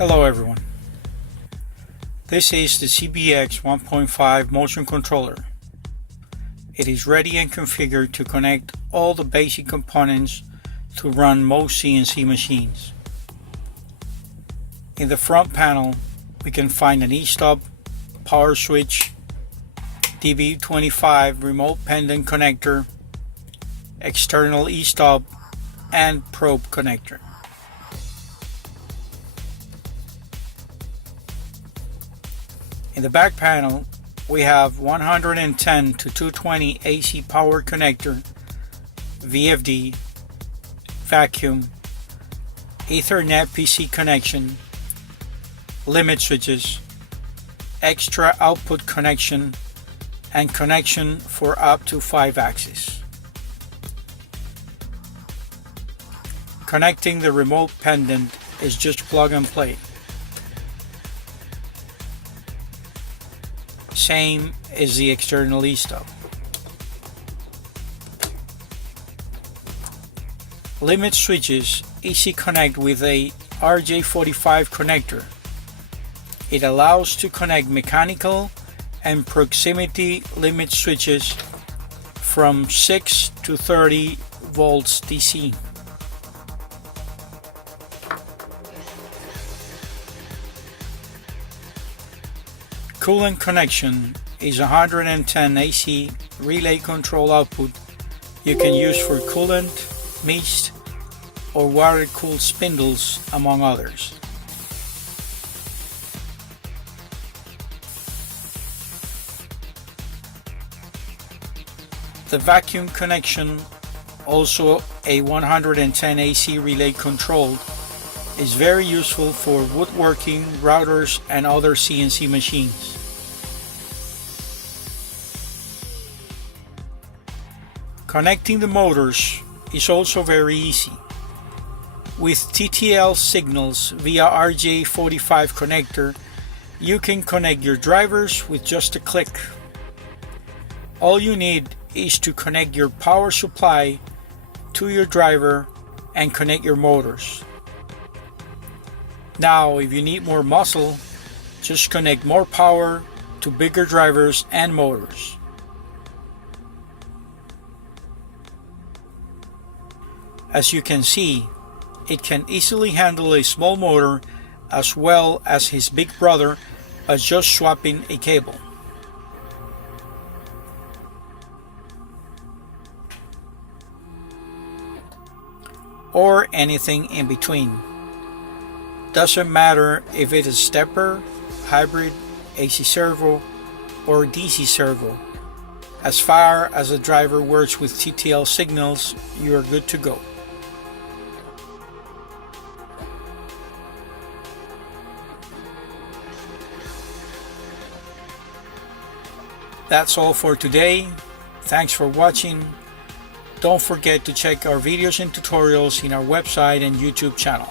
Hello everyone. This is the CBX 1.5 motion controller. It is ready and configured to connect all the basic components to run most CNC machines. In the front panel, we can find an e-stop, power switch, DB25 remote pendant connector, external e-stop, and probe connector. In the back panel, we have 110 to 220 AC power connector, VFD, vacuum, Ethernet PC connection, limit switches, extra output connection, and connection for up to 5 axes. Connecting the remote pendant is just plug and play. Same as the external e-stop. Limit switches easy connect with a RJ45 connector. It allows to connect mechanical and proximity limit switches from 6 to 30 volts DC. Coolant connection is 110 AC relay control output you can use for coolant, mist, or water-cooled spindles, among others. The vacuum connection, also a 110 AC relay control, is very useful for woodworking, routers, and other CNC machines. Connecting the motors is also very easy. With TTL signals via RJ45 connector, you can connect your drivers with just a click. All you need is to connect your power supply to your driver and connect your motors. Now, if you need more muscle, just connect more power to bigger drivers and motors. As you can see, it can easily handle a small motor as well as his big brother by just swapping a cable. Or anything in between. Doesn't matter if it is stepper, hybrid, AC servo, or DC servo. As far as the driver works with TTL signals, you are good to go. That's all for today. Thanks for watching. Don't forget to check our videos and tutorials in our website and YouTube channel.